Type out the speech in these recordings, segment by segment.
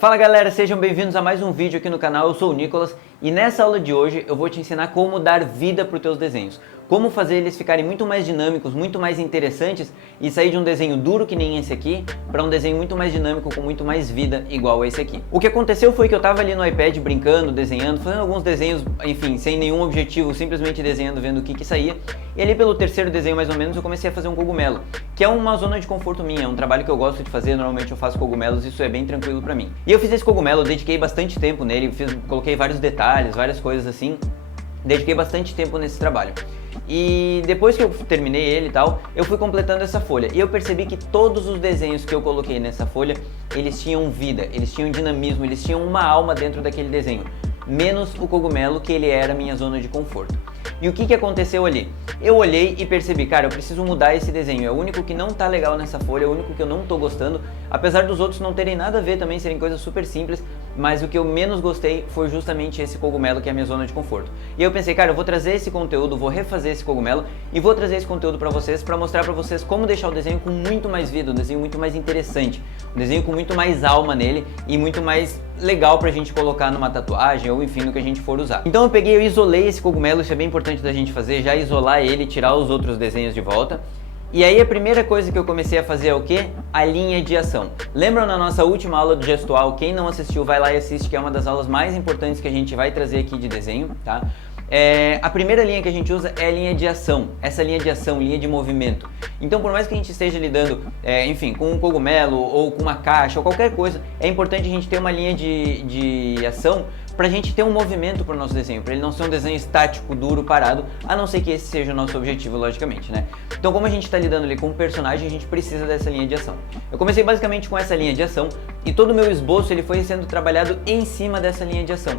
Fala galera, sejam bem-vindos a mais um vídeo aqui no canal. Eu sou o Nicolas e nessa aula de hoje eu vou te ensinar como dar vida para os teus desenhos. Como fazer eles ficarem muito mais dinâmicos, muito mais interessantes e sair de um desenho duro que nem esse aqui para um desenho muito mais dinâmico, com muito mais vida, igual esse aqui. O que aconteceu foi que eu estava ali no iPad brincando, desenhando, fazendo alguns desenhos, enfim, sem nenhum objetivo, simplesmente desenhando, vendo o que saía. E ali pelo terceiro desenho mais ou menos eu comecei a fazer um cogumelo, que é uma zona de conforto minha, é um trabalho que eu gosto de fazer, normalmente eu faço cogumelos, isso é bem tranquilo pra mim. E eu fiz esse cogumelo, eu dediquei bastante tempo nele, coloquei vários detalhes, várias coisas assim, dediquei bastante tempo nesse trabalho. E depois que eu terminei ele e tal, eu fui completando essa folha e eu percebi que todos os desenhos que eu coloquei nessa folha, eles tinham vida, eles tinham dinamismo, eles tinham uma alma dentro daquele desenho, menos o cogumelo, que ele era a minha zona de conforto. E o que aconteceu ali? Eu olhei e percebi, cara, eu preciso mudar esse desenho, é o único que não tá legal nessa folha, é o único que eu não tô gostando, apesar dos outros não terem nada a ver também, serem coisas super simples, mas o que eu menos gostei foi justamente esse cogumelo, que é a minha zona de conforto. E eu pensei, cara, eu vou trazer esse conteúdo, vou refazer esse cogumelo e vou trazer esse conteúdo pra vocês, pra mostrar pra vocês como deixar o desenho com muito mais vida, um desenho muito mais interessante, um desenho com muito mais alma nele e muito mais legal pra gente colocar numa tatuagem ou enfim, no que a gente for usar. Então eu peguei, eu isolei esse cogumelo, isso é bem importante da gente fazer, já isolar ele, tirar os outros desenhos de volta. E aí a primeira coisa que eu comecei a fazer é o quê? A linha de ação. Lembram na nossa última aula do gestual? Quem não assistiu, vai lá e assiste, que é uma das aulas mais importantes que a gente vai trazer aqui de desenho, tá? A primeira linha que a gente usa é a linha de ação, essa linha de ação, linha de movimento. Então por mais que a gente esteja lidando, enfim, com um cogumelo ou com uma caixa ou qualquer coisa, é importante a gente ter uma linha de ação pra gente ter um movimento pro nosso desenho, pra ele não ser um desenho estático, duro, parado, a não ser que esse seja o nosso objetivo, logicamente, né? Então como a gente tá lidando ali com um personagem, a gente precisa dessa linha de ação. Eu comecei basicamente com essa linha de ação e todo o meu esboço ele foi sendo trabalhado em cima dessa linha de ação.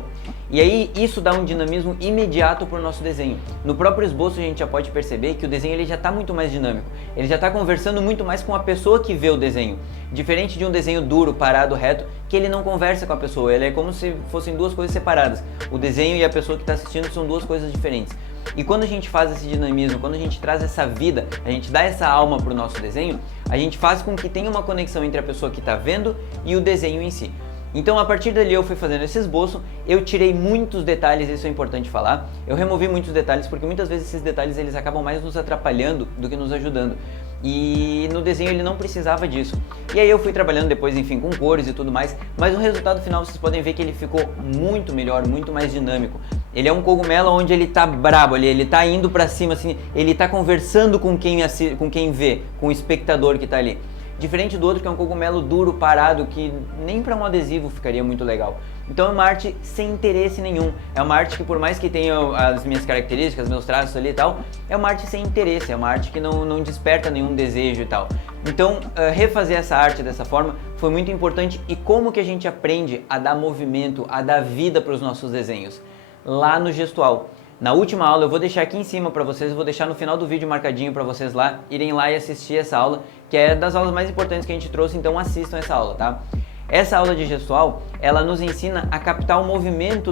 E aí isso dá um dinamismo imediato pro nosso desenho. No próprio esboço a gente já pode perceber que o desenho ele já tá muito mais dinâmico. Ele já tá conversando muito mais com a pessoa que vê o desenho. Diferente de um desenho duro, parado, reto, que ele não conversa com a pessoa. Ele é como se fossem duas coisas separadas. O desenho e a pessoa que está assistindo são duas coisas diferentes. E quando a gente faz esse dinamismo, quando a gente traz essa vida, a gente dá essa alma pro nosso desenho, a gente faz com que tenha uma conexão entre a pessoa que está vendo e o desenho em si. Então a partir dali eu fui fazendo esse esboço, eu tirei muitos detalhes, isso é importante falar, eu removi muitos detalhes porque muitas vezes esses detalhes eles acabam mais nos atrapalhando do que nos ajudando. E no desenho ele não precisava disso. E aí eu fui trabalhando depois, enfim, com cores e tudo mais, mas o resultado final vocês podem ver que ele ficou muito melhor, muito mais dinâmico. Ele é um cogumelo onde ele tá brabo, ele tá indo pra cima, assim, ele tá conversando com quem vê, com o espectador que tá ali. Diferente do outro que é um cogumelo duro, parado, que nem para um adesivo ficaria muito legal. Então é uma arte sem interesse nenhum. É uma arte que por mais que tenha as minhas características, meus traços ali e tal, é uma arte sem interesse, é uma arte que não desperta nenhum desejo e tal. Então refazer essa arte dessa forma foi muito importante. E como que a gente aprende a dar movimento, a dar vida para os nossos desenhos? Lá no gestual. Na última aula, eu vou deixar aqui em cima para vocês, eu vou deixar no final do vídeo marcadinho para vocês lá, irem lá e assistir essa aula, que é das aulas mais importantes que a gente trouxe, então assistam essa aula, tá? Essa aula de gestual, ela nos ensina a captar o movimento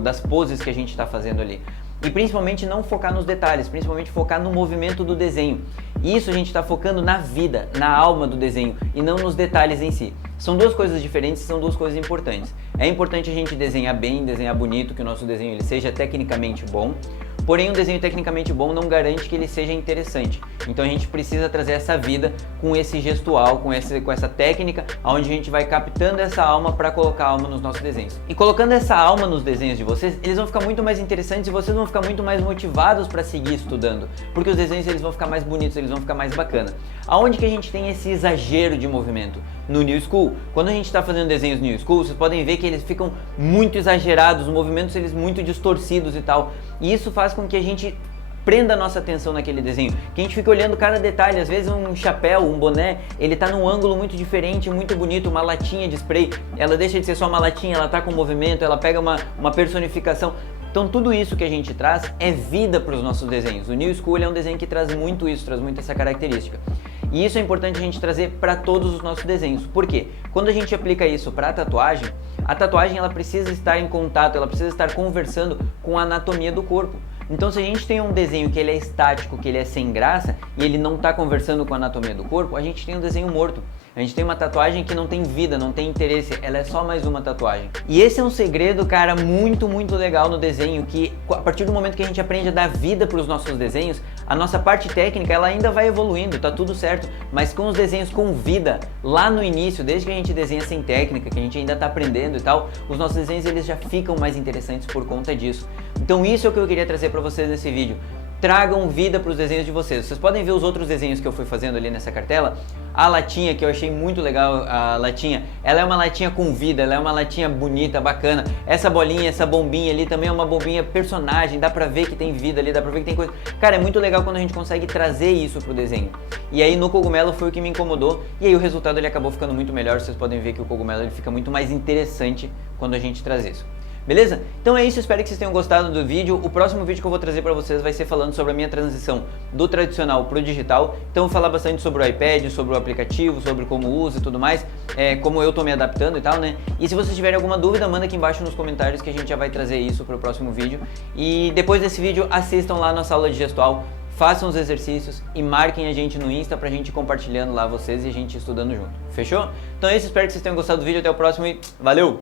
das poses que a gente está fazendo ali. E principalmente não focar nos detalhes, principalmente focar no movimento do desenho. Isso a gente está focando na vida, na alma do desenho e não nos detalhes em si. São duas coisas diferentes, são duas coisas importantes. É importante a gente desenhar bem, desenhar bonito, que o nosso desenho ele seja tecnicamente bom. Porém, um desenho tecnicamente bom não garante que ele seja interessante. Então a gente precisa trazer essa vida com esse gestual, com essa técnica, onde a gente vai captando essa alma para colocar a alma nos nossos desenhos. E colocando essa alma nos desenhos de vocês, eles vão ficar muito mais interessantes e vocês vão ficar muito mais motivados para seguir estudando. Porque os desenhos eles vão ficar mais bonitos, eles vão ficar mais bacana. Aonde que a gente tem esse exagero de movimento? No New School. Quando a gente está fazendo desenhos New School, vocês podem ver que eles ficam muito exagerados, os movimentos eles muito distorcidos e tal. E isso faz com que a gente prenda a nossa atenção naquele desenho, que a gente fica olhando cada detalhe, às vezes um chapéu, um boné, ele tá num ângulo muito diferente, muito bonito, uma latinha de spray, ela deixa de ser só uma latinha, ela tá com movimento, ela pega uma personificação. Então tudo isso que a gente traz é vida para os nossos desenhos. O New School é um desenho que traz muito isso, traz muito essa característica. E isso é importante a gente trazer para todos os nossos desenhos. Por quê? Quando a gente aplica isso para a tatuagem ela precisa estar em contato, ela precisa estar conversando com a anatomia do corpo. Então se a gente tem um desenho que ele é estático, que ele é sem graça e ele não está conversando com a anatomia do corpo, a gente tem um desenho morto. A gente tem uma tatuagem que não tem vida, não tem interesse, ela é só mais uma tatuagem. E esse é um segredo, cara, muito legal no desenho, que a partir do momento que a gente aprende a dar vida para os nossos desenhos, a nossa parte técnica ela ainda vai evoluindo, tá tudo certo, mas com os desenhos com vida, lá no início, desde que a gente desenha sem técnica, que a gente ainda tá aprendendo e tal, os nossos desenhos eles já ficam mais interessantes por conta disso. Então isso é o que eu queria trazer para vocês nesse vídeo. Tragam vida para os desenhos de vocês. Vocês podem ver os outros desenhos que eu fui fazendo ali nessa cartela. A latinha, que eu achei muito legal, a latinha, ela é uma latinha com vida, ela é uma latinha bonita, bacana. Essa bolinha, essa bombinha ali também é uma bombinha personagem, dá pra ver que tem vida ali, dá pra ver que tem coisa. Cara, é muito legal quando a gente consegue trazer isso pro desenho. E aí no cogumelo foi o que me incomodou, e aí o resultado ele acabou ficando muito melhor. Vocês podem ver que o cogumelo ele fica muito mais interessante quando a gente traz isso. Beleza? Então é isso, espero que vocês tenham gostado do vídeo. O próximo vídeo que eu vou trazer para vocês vai ser falando sobre a minha transição do tradicional pro digital. Então eu vou falar bastante sobre o iPad, sobre o aplicativo, sobre como usa e tudo mais, como eu tô me adaptando e tal, né? E se vocês tiverem alguma dúvida, manda aqui embaixo nos comentários que a gente já vai trazer isso pro próximo vídeo. E depois desse vídeo, assistam lá nossa aula de gestual, façam os exercícios e marquem a gente no Insta pra gente ir compartilhando lá vocês e a gente estudando junto. Fechou? Então é isso, espero que vocês tenham gostado do vídeo. Até o próximo e valeu!